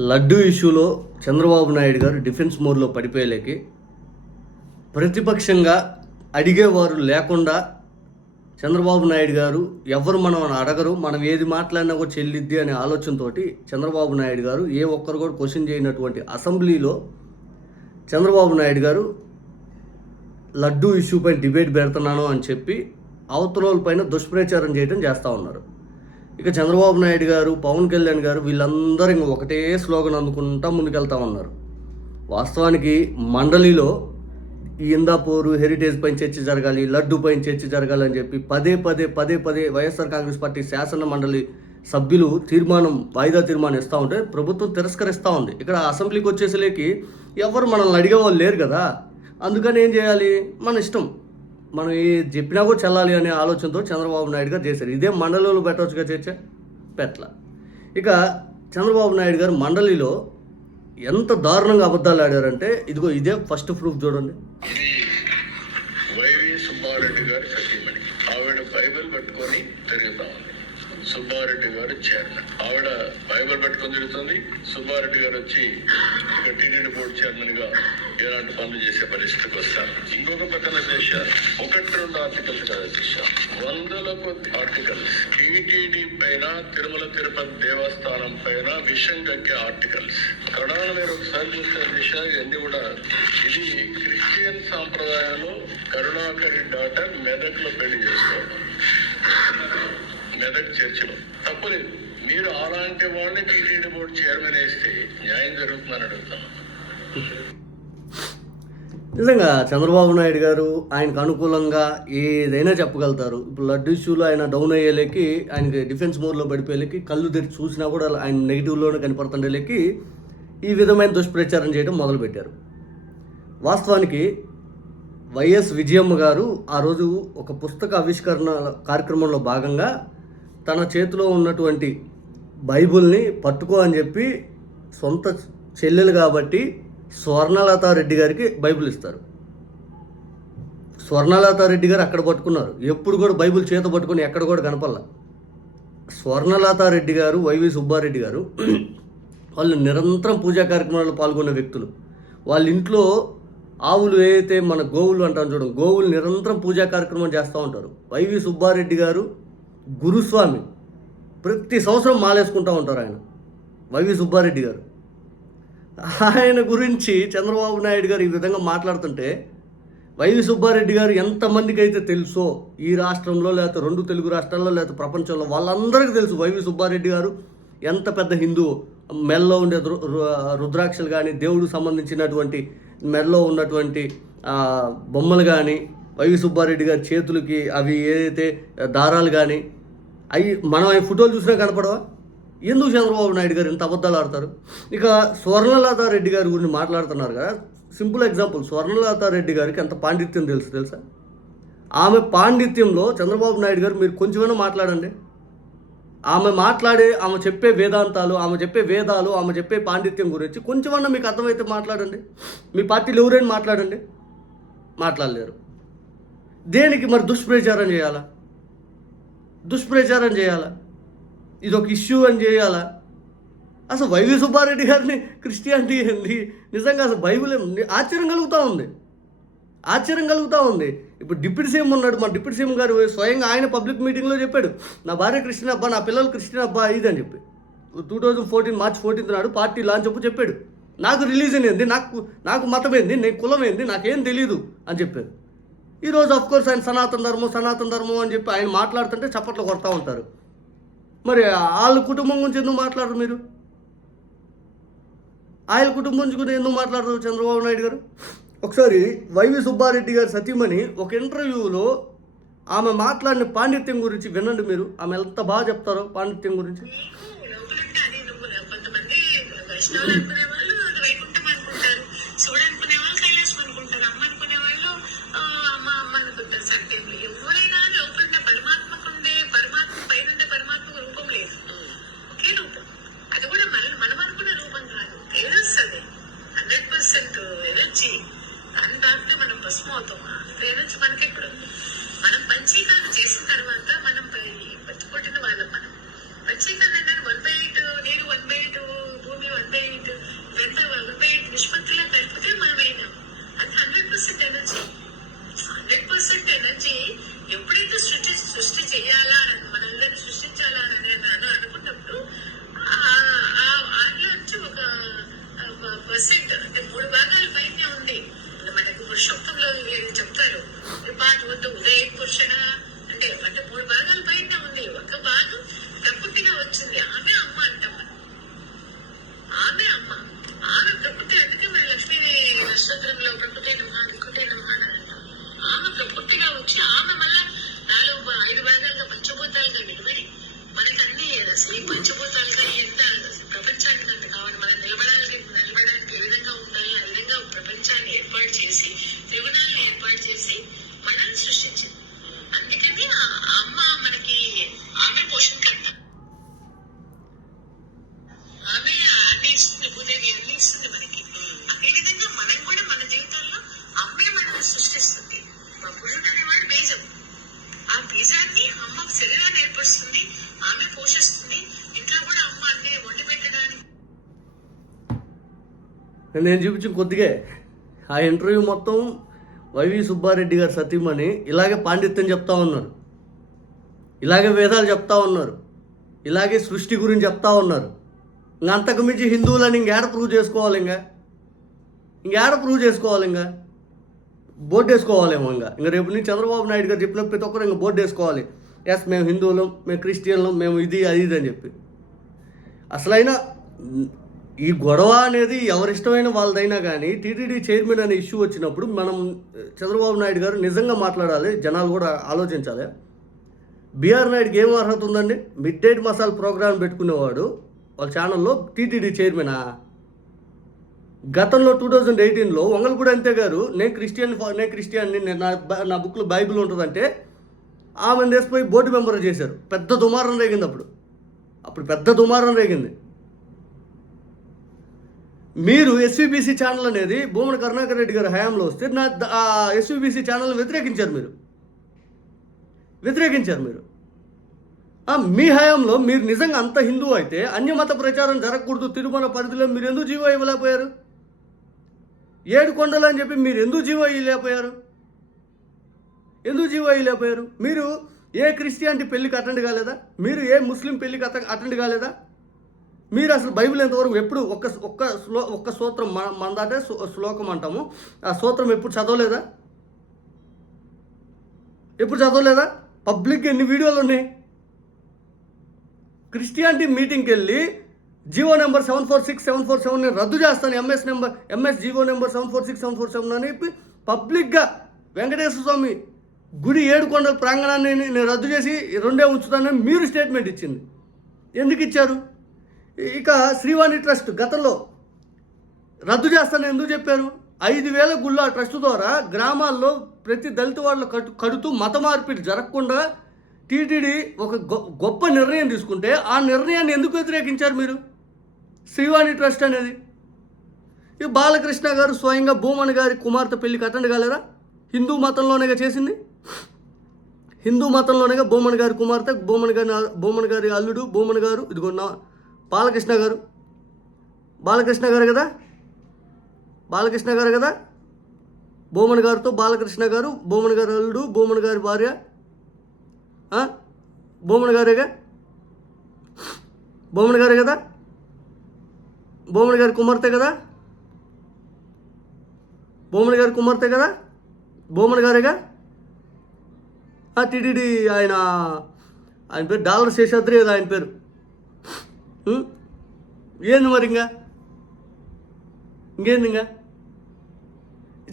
లడ్డు ఇష్యూలో చంద్రబాబు నాయుడు గారు డిఫెన్స్ మోడ్లో పడిపోయేలేకి ప్రతిపక్షంగా అడిగేవారు లేకుండా చంద్రబాబు నాయుడు గారు ఎవరు మనం అడగరు, మనం ఏది మాట్లాడినా కూడా చెల్లిద్ది అనే ఆలోచనతో చంద్రబాబు నాయుడు గారు ఏ ఒక్కరు కూడా క్వశ్చన్ చేయనటువంటి అసెంబ్లీలో చంద్రబాబు నాయుడు గారు లడ్డు ఇష్యూ పైన డిబేట్ పెడుతున్నాను అని చెప్పి అవతల పైన దుష్ప్రచారం చేయడం చేస్తూ ఉన్నారు. ఇక చంద్రబాబు నాయుడు గారు, పవన్ కళ్యాణ్ గారు వీళ్ళందరూ ఇంక ఒకటే స్లోగన్ అందుకుంటా ముందుకెళ్తా ఉన్నారు. వాస్తవానికి మండలిలో ఈ ఇందాపూరు హెరిటేజ్ పైన చర్చ జరగాలి, లడ్డు పైన చర్చ జరగాలి అని చెప్పి పదే పదే వైఎస్ఆర్ కాంగ్రెస్ పార్టీ శాసన మండలి సభ్యులు వాయిదా తీర్మానం ఇస్తూ ఉంటే ప్రభుత్వం తిరస్కరిస్తూ ఉంది. ఇక్కడ అసెంబ్లీకి వచ్చేసరికి ఎవరు మనల్ని అడిగేవాళ్ళు లేరు కదా, అందుకని ఏం చేయాలి, మన ఇష్టం, మనం ఏ చెప్పినా కూడా చెల్లాలి అనే ఆలోచనతో చంద్రబాబు నాయుడు గారు చేశారు. ఇదే మండలిలో పెట్టవచ్చుగా చర్చ, పెట్టల. ఇక చంద్రబాబు నాయుడు గారు మండలిలో ఎంత దారుణంగా అబద్ధాలు ఆడారంటే ఇదిగో ఇదే ఫస్ట్ ప్రూఫ్ చూడండి. వైవి సుబ్బారెడ్డి గారి సతీమణి, ఆవిడ బైబిల్ పట్టుకొని తిరుగుతా ఉంది. సుబ్బారెడ్డి గారు చైర్మన్, ఆవిడ బైబిల్ పట్టుకొని తిరుగుతుంది. సుబ్బారెడ్డి గారు వచ్చి ఒక టీటీడీ బోర్డు చైర్మన్ గా ఎలాంటి పనులు చేసే పరిస్థితికి వస్తారు. ఇంకొక పక్కన దేశ 1-2 ఆర్టికల్స్ కాదు దేశ, వందల కొద్ది ఆర్టికల్స్ టీటీడీ పైన, తిరుమల తిరుపతి దేవస్థానం పైన విషం కక్కే ఆర్టికల్స్. కడాన మీరు ఒకసారి చూస్తే దేశ ఇవన్నీ కూడా, ఇది క్రిస్టియన్ సాంప్రదాయంలో కరుణాకరి డాటర్ మెదక్లో పెళ్లి చేసుకోవడం, మెదక్ చర్చిలో తప్పులేదు. మీరు అలాంటి వాళ్ళని టీటీడీ బోర్డు చైర్మన్ వేస్తే న్యాయం జరుగుతుందని అడుగుతాను. నిజంగా చంద్రబాబు నాయుడు గారు ఆయనకు అనుకూలంగా ఏదైనా చెప్పగలుగుతారు. ఇప్పుడు లడ్డు ఇష్యూలో ఆయన డౌన్ అయ్యేలేకి, ఆయనకి డిఫెన్స్ మోడ్లో పడిపోయేలేకి, కళ్ళు తెరిచి చూసినా కూడా ఆయన నెగిటివ్లోనే కనపడుతుండేలేకి ఈ విధమైన దుష్ప్రచారం చేయడం మొదలుపెట్టారు. వాస్తవానికి వైఎస్ విజయమ్మ గారు ఆ రోజు ఒక పుస్తక ఆవిష్కరణ కార్యక్రమంలో భాగంగా తన చేతిలో ఉన్నటువంటి బైబుల్ని పట్టుకో అని చెప్పి సొంత చెల్లెలు కాబట్టి స్వర్ణలతారెడ్డి గారికి బైబిల్ ఇస్తారు. స్వర్ణలతారెడ్డి గారు అక్కడ పట్టుకున్నారు, ఎప్పుడు కూడా బైబిల్ చేత పట్టుకొని ఎక్కడ కూడా కనపడలా. స్వర్ణలతారెడ్డి గారు, వైవి సుబ్బారెడ్డి గారు వాళ్ళు నిరంతరం పూజా కార్యక్రమాల్లో పాల్గొన్న వ్యక్తులు. వాళ్ళ ఇంట్లో ఆవులు ఏదైతే మన గోవులు అంటాం చూడండి, గోవులు నిరంతరం పూజా కార్యక్రమం చేస్తూ ఉంటారు. వైవి సుబ్బారెడ్డి గారు గురుస్వామి, ప్రతి సంవత్సరం మాలేసుకుంటూ ఉంటారు ఆయన. వైవి సుబ్బారెడ్డి గారు, ఆయన గురించి చంద్రబాబు నాయుడు గారు ఈ విధంగా మాట్లాడుతుంటే, వైవి సుబ్బారెడ్డి గారు ఎంతమందికి అయితే తెలుసో ఈ రాష్ట్రంలో, లేకపోతే 2 తెలుగు రాష్ట్రాల్లో, లేకపోతే ప్రపంచంలో వాళ్ళందరికీ తెలుసు వైవి సుబ్బారెడ్డి గారు ఎంత పెద్ద హిందువు. మెల్లో ఉండే రుద్రాక్షలు కానీ, దేవుడికి సంబంధించినటువంటి మెల్లో ఉన్నటువంటి బొమ్మలు కానీ, వైవి సుబ్బారెడ్డి గారి చేతులకి అవి ఏదైతే దారాలు కానీ అవి మనం అవి ఫోటోలు చూసినా కనపడవా? ఎందుకు చంద్రబాబు నాయుడు గారు ఇంత అబద్ధాలు ఆడతారు? ఇక స్వర్ణలతారెడ్డి గారి గురించి మాట్లాడుతున్నారు కదా, సింపుల్ ఎగ్జాంపుల్, స్వర్ణలతారెడ్డి గారికి ఎంత పాండిత్యం తెలుసా? ఆమె పాండిత్యంలో చంద్రబాబు నాయుడు గారు మీరు కొంచెమైనా మాట్లాడండి. ఆమె చెప్పే వేదాంతాలు, ఆమె చెప్పే వేదాలు, ఆమె చెప్పే పాండిత్యం గురించి కొంచెమన్నా మీకు అర్థమైతే మాట్లాడండి. మీ పార్టీలు ఎవరైనా మాట్లాడండి, మాట్లాడలేరు. దేనికి మరి దుష్ప్రచారం చేయాలా? ఇది ఒక ఇష్యూ అని చేయాలా? అసలు వైవి సుబ్బారెడ్డి గారిని క్రిస్టియానిటీ ఏంది? నిజంగా అసలు బైబిల్ ఆశ్చర్యం కలుగుతూ ఉంది. ఇప్పుడు డిప్యూటీ సీఎం ఉన్నాడు, మా డిప్యూటీ సీఎం గారు స్వయంగా ఆయన పబ్లిక్ మీటింగ్లో చెప్పాడు, నా భార్య క్రిస్టియన్ అబ్బా, నా పిల్లలు క్రిస్టియన్ అబ్బా ఇది అని చెప్పి. 2014 మార్చి 14 నాడు పార్టీ లాంచ్ అప్పుడు చెప్పాడు, నాకు రిలీజన్ ఏంది, నాకు మతం ఏంది, నేను కులం ఏంది, నాకేం తెలీదు అని చెప్పారు. ఈరోజు అఫ్కోర్స్ ఆయన సనాతన ధర్మం అని చెప్పి ఆయన మాట్లాడుతుంటే చప్పట్లు కొడతా ఉంటారు. మరి వాళ్ళ కుటుంబం గురించి ఎందుకు మాట్లాడరు మీరు? ఆయన కుటుంబం గురించి ఎందుకు మాట్లాడరు చంద్రబాబు నాయుడు గారు? ఒకసారి వైవి సుబ్బారెడ్డి గారి సతీమణి ఒక ఇంటర్వ్యూలో ఆమె మాట్లాడిన పాండిత్యం గురించి వినండి మీరు. ఆమె ఎంత బాగా చెప్తారో పాండిత్యం గురించి. మనం పంచీకరణ చేసిన తర్వాత మనం బతికొట్టిన వాళ్ళం. మనం పంచీకరణ 1/8 నీరు, 1/8 భూమి, 1/8 నేను చూపించిన కొద్దిగా ఆ ఇంటర్వ్యూ మొత్తం వైవి సుబ్బారెడ్డి గారు సతీమణి ఇలాగే పాండిత్యం చెప్తా ఉన్నారు, ఇలాగే వేదాలు చెప్తా ఉన్నారు, ఇలాగే సృష్టి గురించి చెప్తా ఉన్నారు. ఇంకా అంతకు మించి హిందువులని ఇంకేడ ప్రూవ్ చేసుకోవాలి, ఇంకేడ ప్రూవ్ చేసుకోవాలి, బోర్డు వేసుకోవాలేమో. ఇంకా రేపు నుంచి చంద్రబాబు నాయుడు గారు చెప్పిన ప్రతి ఒక్కరు ఇంకా బోర్డు వేసుకోవాలి, ఎస్ మేము హిందువులం, మేము క్రిస్టియన్లం, మేము ఇది అది అని చెప్పి. అసలైనా ఈ గొడవ అనేది ఎవరిష్టమైన వాళ్ళదైనా కానీ టీటీడీ చైర్మన్ అనే ఇష్యూ వచ్చినప్పుడు మనం చంద్రబాబు నాయుడు గారు నిజంగా మాట్లాడాలి, జనాలు కూడా ఆలోచించాలి. బీఆర్ నాయుడుకి ఏం అర్హత ఉందండి? మిడ్ నైట్ మసాలా ప్రోగ్రామ్ పెట్టుకునేవాడు వాళ్ళ ఛానల్లో టీటీడీ చైర్మనా? గతంలో 2018లో వంగలపూడి అంతే గారు నేను క్రిస్టియన్ని, నా బుక్లో బైబిల్ ఉంటుందంటే ఆమెను తీసిపోయి బోర్డు మెంబర్ చేశారు. పెద్ద దుమారం రేగింది అప్పుడు పెద్ద దుమారం రేగింది. మీరు ఎస్వీబీసీ ఛానల్ అనేది భూమన కరుణాకర్ రెడ్డి గారి హయాంలో వస్తే ఆ ఎస్వీబీసీ ఛానల్ని వ్యతిరేకించారు మీరు. మీ హయాంలో మీరు నిజంగా అంత హిందువు అయితే అన్యమత ప్రచారం జరగకూడదు తిరుమల పరిధిలో మీరు ఎందుకు జీవో ఇవ్వలేకపోయారు? 7 కొండలు అని చెప్పి మీరు ఎందుకు జీవో ఇవ్వలేకపోయారు? మీరు ఏ క్రిస్టియానిటీ పెళ్ళికి అటెండ్ కాలేదా? మీరు ఏ ముస్లిం పెళ్ళికి అటెండ్ కాలేదా? మీరు అసలు బైబిల్ ఎంతవరకు ఎప్పుడు ఒక్క సూత్రం మనదాటే శ్లోకం అంటాము, ఆ సూత్రం ఎప్పుడు చదవలేదా? పబ్లిక్ ఎన్ని వీడియోలు ఉన్నాయి? క్రిస్టియానిటీ మీటింగ్కి వెళ్ళి జీవో నెంబర్ 746747 రద్దు చేస్తాను, ఎంఎస్ జీవో నెంబర్ 746747 అని చెప్పి పబ్లిక్గా వెంకటేశ్వర స్వామి గుడి 7 కొండల ప్రాంగణాన్ని నేను రద్దు చేసి 2 ఉంచుతానని మీరు స్టేట్మెంట్ ఇచ్చింది. ఎందుకు ఇచ్చారు? ఇక శ్రీవాణి ట్రస్ట్ గతంలో రద్దు చేస్తానని ఎందుకు చెప్పారు? 5,000 గుళ్ళ ట్రస్ట్ ద్వారా గ్రామాల్లో ప్రతి దళిత వాళ్ళు కడుతూ మత మార్పిడి జరగకుండా టీటీడీ ఒక గొప్ప నిర్ణయం తీసుకుంటే ఆ నిర్ణయాన్ని ఎందుకు వ్యతిరేకించారు మీరు? శ్రీవాణి ట్రస్ట్ అనేది ఈ బాలకృష్ణ గారు స్వయంగా భూమన్ గారి కుమార్తె పెళ్లికి అటెండ్ కాలేదా? హిందూ మతంలోనేగా చేసింది, హిందూ మతంలోనేగా భూమన్ గారి కుమార్తె, భూమన్ గారి అల్లుడు భూమన్ గారు, ఇదిగో బాలకృష్ణ గారు కదా, భూమన్ గారితో బాలకృష్ణ గారు, భూమన్ గారి అల్లుడు, భూమన్ గారి భార్య, భూమన్ గారే కదా, భూమన్ గారి కుమార్తె కదా, భూమన్ గారేగా. టీటీడీ ఆయన పేరు డాలర్ శేషాద్రి కదా ఆయన పేరు. ఏంది మరి ఇంకేంది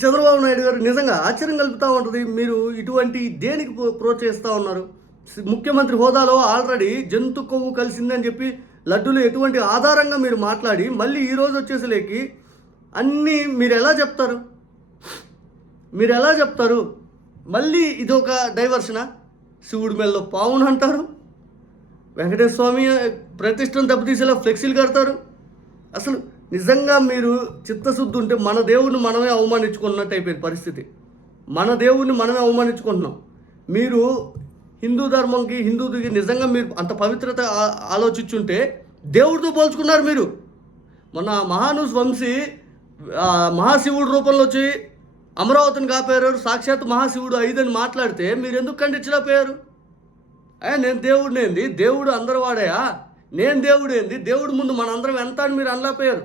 చంద్రబాబు నాయుడు గారు నిజంగా ఆశ్చర్యం కలుపుతూ ఉంటుంది. మీరు ఇటువంటి దేనికి ప్రోత్సహిస్తూ ఉన్నారు? ముఖ్యమంత్రి హోదాలో ఆల్రెడీ జంతు కొవ్వు కలిసిందని చెప్పి లడ్డూలు ఎటువంటి ఆధారంగా మీరు మాట్లాడి మళ్ళీ ఈరోజు వచ్చేసలేకి అన్నీ మీరు ఎలా చెప్తారు? మళ్ళీ ఇదొక డైవర్షనా? శివుడి మెల్లో పావును అంటారు, వెంకటేశ్వర స్వామి ప్రతిష్టను దెబ్బతీసేలా ఫ్లెక్సీలు కడతారు. అసలు నిజంగా మీరు చిత్తశుద్ధి ఉంటే మన దేవుడిని మనమే అవమానించుకున్నట్టు అయిపోయింది పరిస్థితి. మన దేవుడిని మనమే అవమానించుకుంటున్నాం. మీరు హిందూ ధర్మంకి హిందూకి నిజంగా మీరు అంత పవిత్రత ఆలోచించుంటే దేవుడితో పోల్చుకున్నారు మీరు. మొన్న మహానుస్ వంశీ మహాశివుడు రూపంలో వచ్చి అమరావతిని కాపారు, సాక్షాత్ మహాశివుడు 5 అని మాట్లాడితే మీరు ఎందుకు ఖండించలేకపోయారు? నేను దేవుడిని ఏంది, దేవుడు అందరు వాడయా, నేను దేవుడు ఏంది, దేవుడు ముందు మనందరం ఎంత అని మీరు అనలేకపోయారు.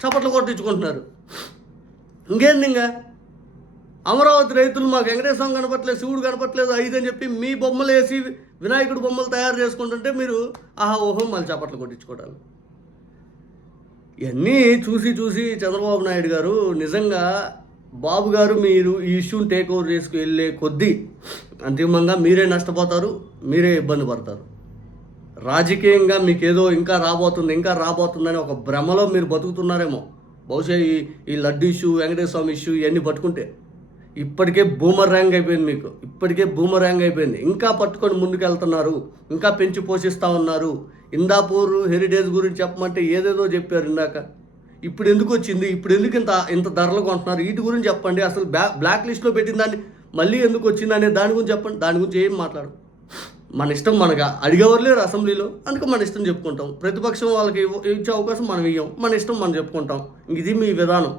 చప్పట్లు కొట్టించుకుంటున్నారు. ఇంకేంది అమరావతి రైతులు మాకు వెంకటేశ్వర స్వామి కనపట్లేదు, శివుడు కనపట్లేదు 5 అని చెప్పి మీ బొమ్మలు వేసి వినాయకుడు బొమ్మలు తయారు చేసుకుంటుంటే మీరు ఓహో మళ్ళీ చప్పట్లు కొట్టించుకోవడాలు. ఇవన్నీ చూసి చంద్రబాబు నాయుడు గారు నిజంగా బాబు గారు మీరు ఈ ఇష్యూని టేక్ ఓవర్ చేసుకు వెళ్ళే కొద్దీ అంతిమంగా మీరే నష్టపోతారు, మీరే ఇబ్బంది పడతారు. రాజకీయంగా మీకు ఏదో ఇంకా రాబోతుందని ఒక భ్రమలో మీరు బతుకుతున్నారేమో. బహుశా ఈ లడ్డు ఇష్యూ, వెంకటేశ్వర స్వామి ఇష్యూ ఇవన్నీ పట్టుకుంటే ఇప్పటికే బూమరాంగ్ అయిపోయింది. ఇంకా పట్టుకొని ముందుకెళ్తున్నారు, ఇంకా పెంచి పోషిస్తూ ఉన్నారు. ఇందాపూర్ హెరిటేజ్ గురించి చెప్పమంటే ఏదేదో చెప్పారు ఇందాక. ఇప్పుడు ఎందుకు వచ్చింది, ఇప్పుడు ఎందుకు ఇంత ధరలు కొంటున్నారు, వీటి గురించి చెప్పండి. అసలు బ్లాక్ లిస్ట్లో పెట్టిన దాన్ని మళ్ళీ ఎందుకు వచ్చింది అనే దాని గురించి చెప్పండి. దాని గురించి ఏం మన ఇష్టం, మనకు అడిగేవారు లేరు అసెంబ్లీలో, అందుకే మన ఇష్టం చెప్పుకుంటాం. ప్రతిపక్షం వాళ్ళకి ఇచ్చే అవకాశం మనం ఇవ్వం, మన ఇష్టం మనం చెప్పుకుంటాం. ఇది మీ విధానం.